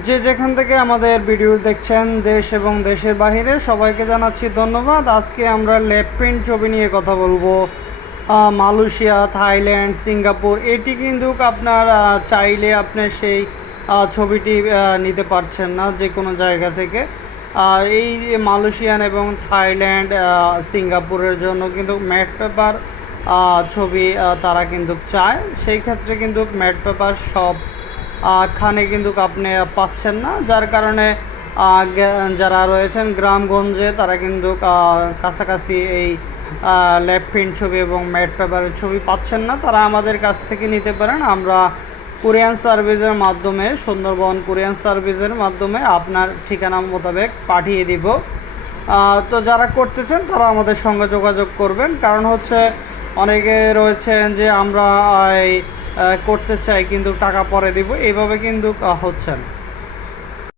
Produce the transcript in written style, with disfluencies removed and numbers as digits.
যে যেখান থেকে আমাদের ভিডিও দেখছেন দেশ এবং দেশের বাইরে সবাইকে জানাচ্ছি ধন্যবাদ। আজকে আমরা লেপ প্রিন্ট ছবি নিয়ে কথা বলবো। মালয়েশিয়া, থাইল্যান্ড, সিঙ্গাপুর, এটি কিন্তু আপনার চাইলে আপনি সেই ছবিটি নিতে পারছেন না যে কোনো জায়গা থেকে। এই মালয়েশিয়ান এবং থাইল্যান্ড, সিঙ্গাপুরের জন্য কিন্তু ম্যাট পেপার ছবি তারা কিন্তু চায়। সেই ক্ষেত্রে কিন্তু ম্যাট পেপার সব খানে কিন্তু আপনি পাচ্ছেন না, যার কারণে যারা রয়েছেন গ্রামগঞ্জে তারা কিন্তু কাছাকাছি এই ল্যাপ প্রিন্ট ছবি এবং ম্যাট পেপারের ছবি পাচ্ছেন না। তারা আমাদের কাছ থেকে নিতে পারেন। আমরা কুরিয়ান সার্ভিসের মাধ্যমে, সুন্দরবন কুরিয়ান সার্ভিসের মাধ্যমে আপনার ঠিকানা মোতাবেক পাঠিয়ে দিব। তো যারা করতে চান তারা আমাদের সঙ্গে যোগাযোগ করবেন। কারণ হচ্ছে অনেকে রয়েছেন যে আমরা করতে চাই কিন্তু টাকা পরে দিব, এইভাবে কিন্তু হচ্ছে না।